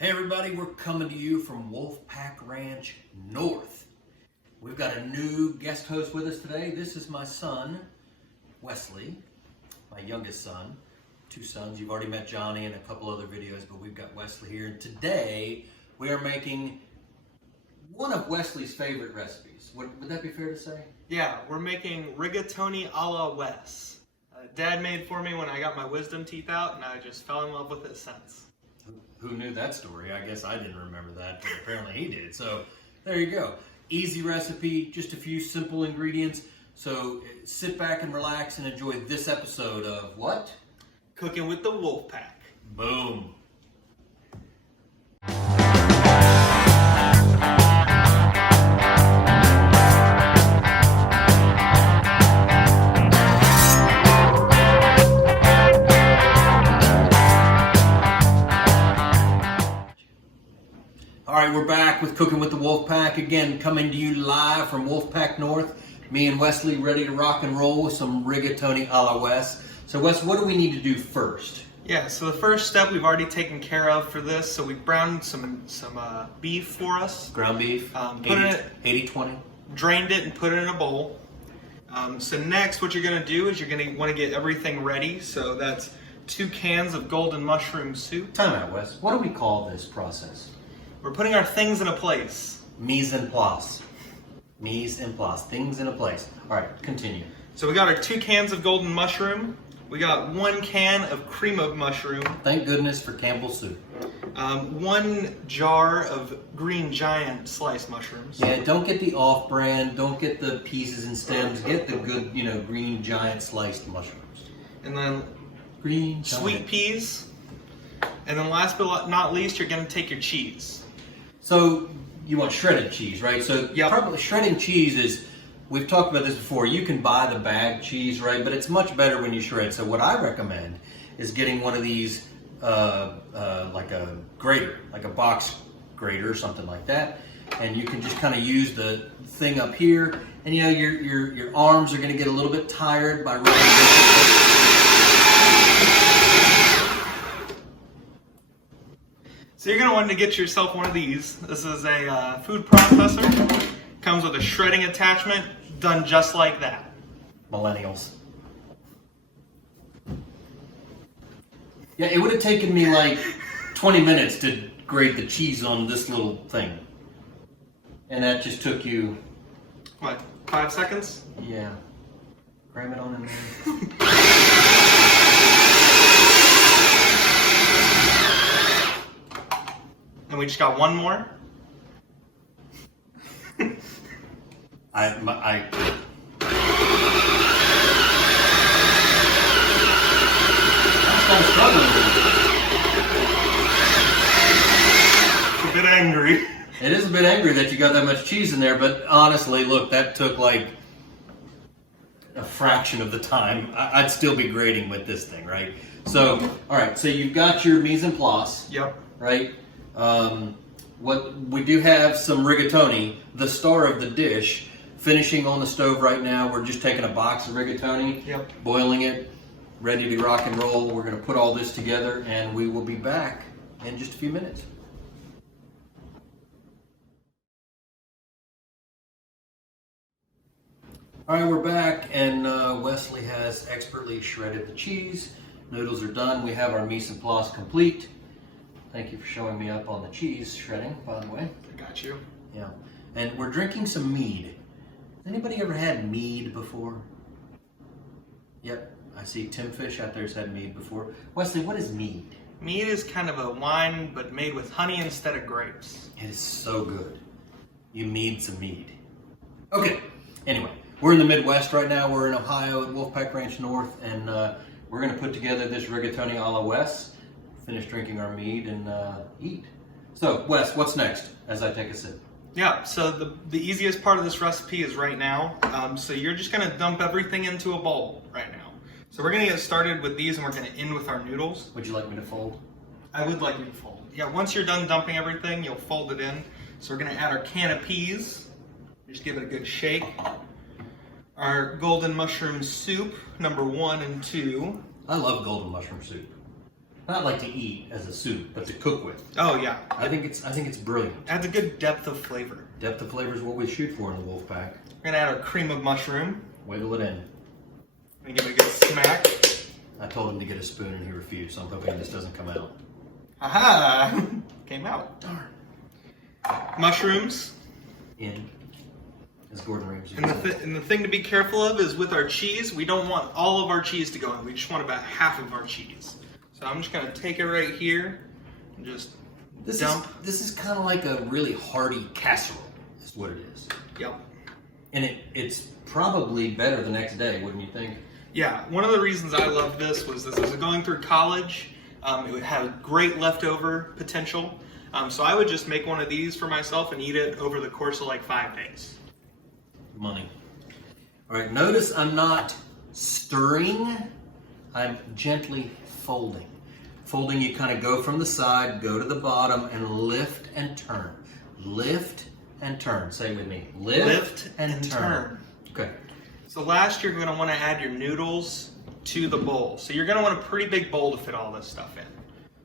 Hey everybody, we're coming to you from Wolfpack Ranch North. We've got a new guest host with us today. This is my son, Wesley, my youngest son. Two sons. You've already met Johnny in a couple other videos, but we've got Wesley here. And today we are making one of Wesley's favorite recipes. Would that be fair to say? Yeah, we're making rigatoni a la Wes. Dad made for me when I got my wisdom teeth out, and I just fell in love with it since. Who knew that story? I guess I didn't remember that, but apparently he did. So there you go. Easy recipe, just a few simple ingredients. So sit back and relax and enjoy this episode of what? Cooking with the Wolfpack. Boom. All right, we're back with Cooking with the Wolfpack. Again, coming to you live from Wolfpack North. Me and Wesley ready to rock and roll with some rigatoni a la Wes. So Wes, what do we need to do first? Yeah, so the first step we've already taken care of for this. So we browned some beef for us. Ground beef, Put it 80-20. Drained it and put it in a bowl. So next what you're gonna do is you're gonna wanna get everything ready. So that's 2 cans of golden mushroom soup. Time out, Wes. What do we call this process? We're putting our things in a place. Mise en place. Mise en place. Things in a place. All right, continue. So we got our 2 cans of golden mushroom. We got 1 can of cream of mushroom. Thank goodness for Campbell's soup. 1 jar of green giant sliced mushrooms. Yeah, don't get the off-brand. Don't get the pieces and stems. Get the good, green giant sliced mushrooms. And then Green sweet giant. peas. And then last but not least, you're going to take your cheese. So you want shredded cheese, right? So Yep. probably shredding cheese is, we've talked about this before, you can buy the bagged cheese, right? But it's much better when you shred. So what I recommend is getting one of these, like a grater, like a box grater or something like that. And you can just kind of use the thing up here. And your arms are gonna get a little bit tired by rubbing this. So you're going to want to get yourself one of these. This is a food processor. Comes with a shredding attachment, done just like that. Millennials. Yeah, it would have taken me like 20 minutes to grate the cheese on this little thing. And that just took you... What, 5 seconds? Yeah. Cram it on in there. And we just got 1 more. I'm struggling with it. It's a bit angry. It is a bit angry that you got that much cheese in there, but honestly, look, that took like a fraction of the time. I'd still be grating with this thing, right? So, all right, so you've got your mise en place, Yep. right? What we do have some rigatoni, the star of the dish, finishing on the stove right now. We're just taking a box of rigatoni, Yep. boiling it, ready to rock and roll. We're going to put all this together, and we will be back in just a few minutes. All right, we're back, and Wesley has expertly shredded the cheese. Noodles are done. We have our mise en place complete. Thank you for showing me up on the cheese shredding, by the way. I got you. Yeah. And we're drinking some mead. Has anybody ever had mead before? Yep. I see Tim Fish out there's had mead before. Wesley, what is mead? Mead is kind of a wine, but made with honey instead of grapes. It is so good. You mead some mead. Okay. Anyway, we're in the Midwest right now. We're in Ohio at Wolfpack Ranch North, and we're going to put together this rigatoni a la Wes. Finish drinking our mead and eat. So, Wes, what's next as I take a sip? Yeah, so the easiest part of this recipe is right now. So you're just going to dump everything into a bowl right now. So we're going to get started with these, and we're going to end with our noodles. Would you like me to fold? I would like you to fold. Yeah, once you're done dumping everything, you'll fold it in. So we're going to add our can of peas. Just give it a good shake. Our golden mushroom soup, number 1 and 2. I love golden mushroom soup. Not like to eat as a soup, but to cook with. Oh yeah. I think it's brilliant. Adds a good depth of flavor. Depth of flavor is what we shoot for in the wolf pack. We're gonna add our cream of mushroom. Wiggle it in. And give it a good smack. I told him to get a spoon and he refused, so I'm hoping this doesn't come out. Aha! Came out. Darn. Mushrooms. In. As Gordon Ramsay And said. the thing to be careful of is with our cheese, we don't want all of our cheese to go in. We just want about half of our cheese. So I'm just gonna take it right here and just dump. This is kind of like a really hearty casserole, is what it is. Yep. And it's probably better the next day, wouldn't you think? Yeah, one of the reasons I loved this was going through college. It had great leftover potential. So I would just make one of these for myself and eat it over the course of like 5 days. Money. All right, notice I'm not stirring, I'm gently folding. Folding, you kind of go from the side, go to the bottom, and lift and turn. Lift and turn. Say it with me. Lift and turn. Okay. So last, you're going to want to add your noodles to the bowl. So you're going to want a pretty big bowl to fit all this stuff in.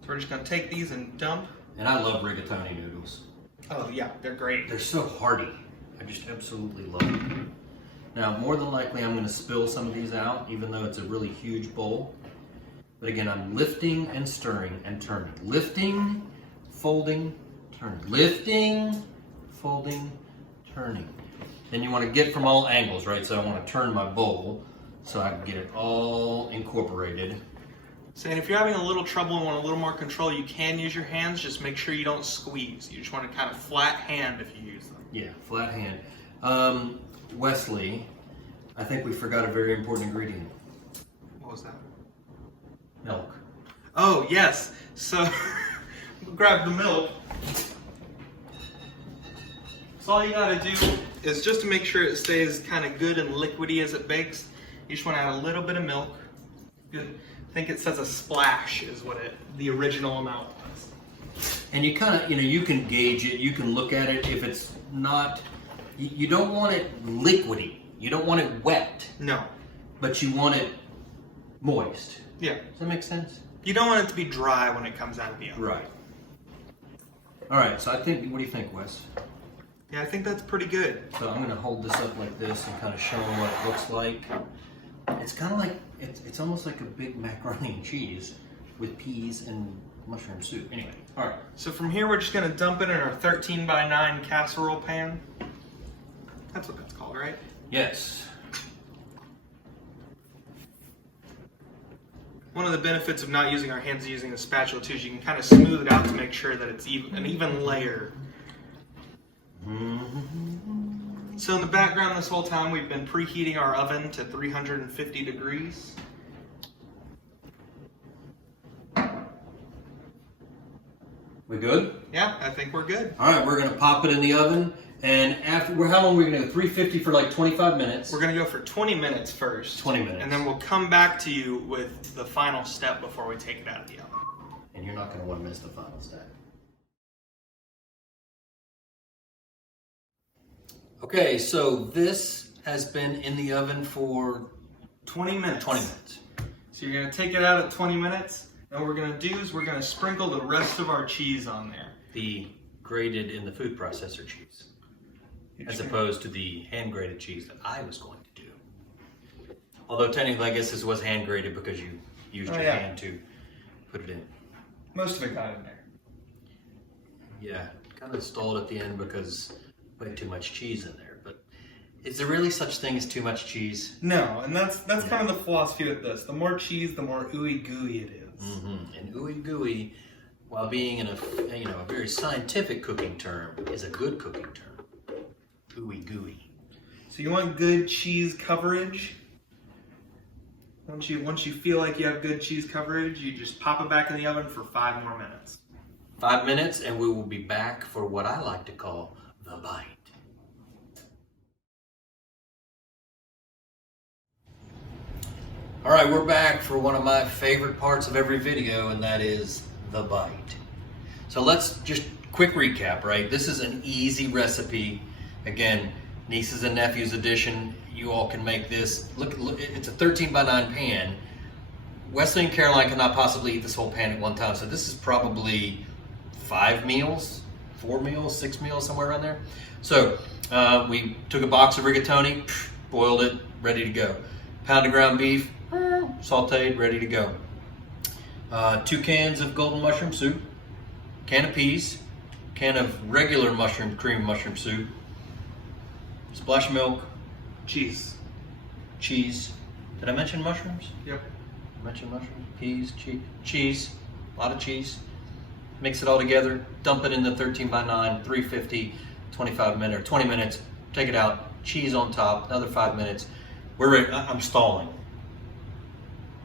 So we're just going to take these and dump. And I love rigatoni noodles. Oh yeah, they're great. They're so hearty. I just absolutely love them. Now, more than likely, I'm going to spill some of these out, even though it's a really huge bowl. But again, I'm lifting and stirring and turning. Lifting, folding, turning. Lifting, folding, turning. Then you want to get from all angles, right? So I want to turn my bowl so I can get it all incorporated. So and if you're having a little trouble and want a little more control, you can use your hands. Just make sure you don't squeeze. You just want to kind of flat hand if you use them. Yeah, flat hand. Wesley, I think we forgot a very important ingredient. What was that? Milk. Oh, yes. So grab the milk. So all you gotta do is just to make sure it stays kind of good and liquidy as it bakes, you just want to add a little bit of milk. Good. I think it says a splash is what the original amount was. And you kind of, you can gauge it, you can look at it. If it's not, you don't want it liquidy. You don't want it wet. No. But you want it moist. Yeah. Does that make sense? You don't want it to be dry when it comes out of the oven. Right. All right, so what do you think, Wes? Yeah, I think that's pretty good. So I'm going to hold this up like this and kind of show them what it looks like. It's kind of like, it's almost like a big macaroni and cheese with peas and mushroom soup. Anyway, all right. So from here, we're just going to dump it in our 13x9 casserole pan. That's what that's called, right? Yes. One of the benefits of not using our hands and using a spatula too is you can kind of smooth it out to make sure that it's an even layer. Mm-hmm. So in the background this whole time we've been preheating our oven to 350 degrees. We good? Yeah, I think we're good. All right, we're going to pop it in the oven. And how long are we going to go? 350 for like 25 minutes? We're going to go for 20 minutes first. 20 minutes. And then we'll come back to you with the final step before we take it out of the oven. And you're not going to want to miss the final step. Okay, so this has been in the oven for 20 minutes. 20 minutes. So you're going to take it out at 20 minutes. And what we're going to do is we're going to sprinkle the rest of our cheese on there. The grated in the food processor cheese. As opposed to the hand grated cheese that I was going to do. Although technically I guess this was hand grated because you used your hand to put it in. Most of it got in there. Yeah, kind of stalled at the end because way too much cheese in there. But is there really such thing as too much cheese? No, and that's kind of the philosophy with this. The more cheese, the more ooey gooey it is. Mm-hmm. And ooey gooey, while being in a very scientific cooking term, is a good cooking term. Ooey gooey. So you want good cheese coverage. Once you feel like you have good cheese coverage, you just pop it back in the oven for 5 more minutes. 5 minutes, and we will be back for what I like to call the bite. All right, we're back for one of my favorite parts of every video, and that is the bite. So let's just quick recap, right? This is an easy recipe. Again, nieces and nephews edition. You all can make this. Look, it's a 13x9 pan. Wesley and Caroline cannot possibly eat this whole pan at one time, so this is probably 5 meals, 4 meals, 6 meals, somewhere around there. So we took a box of rigatoni, boiled it, ready to go. Pound of ground beef, sauteed, ready to go. 2 cans of golden mushroom soup, can of peas, can of regular cream mushroom soup, splash of milk, Cheese. Did I mention mushrooms? Yep. I mentioned mushrooms, peas, cheese, a lot of cheese. Mix it all together, dump it in the 13 by 9, 350, 20 minutes, take it out, cheese on top, another 5 minutes. We're ready. I'm stalling.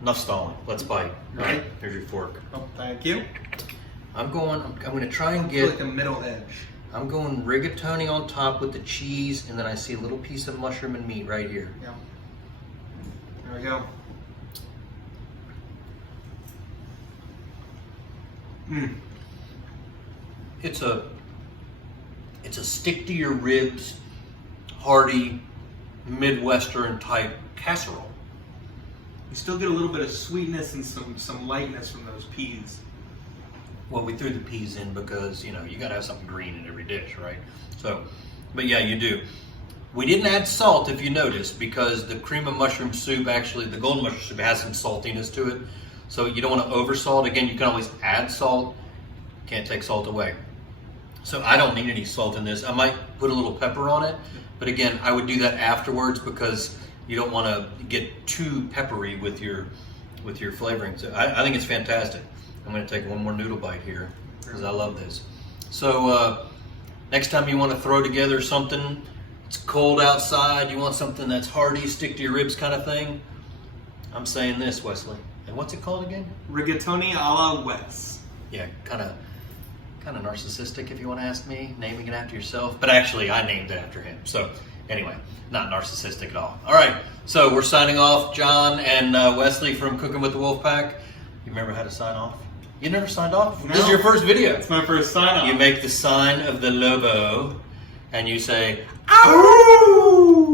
Enough stalling. Let's bite. All right, here's your fork. Oh, thank you. I'm going to try and Get get like a middle edge. I'm going rigatoni on top with the cheese, and then I see a little piece of mushroom and meat right here. Yeah. There we go. It's a stick to your ribs, hearty, Midwestern type casserole. You still get a little bit of sweetness and some lightness from those peas. Well, we threw the peas in because, you got to have something green in every dish, right? So, but yeah, you do. We didn't add salt, if you noticed, because the cream of mushroom soup, actually, the golden mushroom soup has some saltiness to it. So you don't want to over salt. Again, you can always add salt. Can't take salt away. So I don't need any salt in this. I might put a little pepper on it, but again, I would do that afterwards because you don't want to get too peppery with your flavoring. So I think it's fantastic. I'm going to take one more noodle bite here because I love this. So next time you want to throw together something, it's cold outside, you want something that's hearty, stick to your ribs kind of thing, I'm saying this, Wesley. And what's it called again? Rigatoni a la Wes. Yeah, kind of narcissistic if you want to ask me, naming it after yourself. But actually, I named it after him. So anyway, not narcissistic at all. All right, so we're signing off, John and Wesley from Cooking with the Wolfpack. You remember how to sign off? You never signed off? No. This is your first video. It's my first sign off. You make the sign of the lobo, and you say, "Ow!"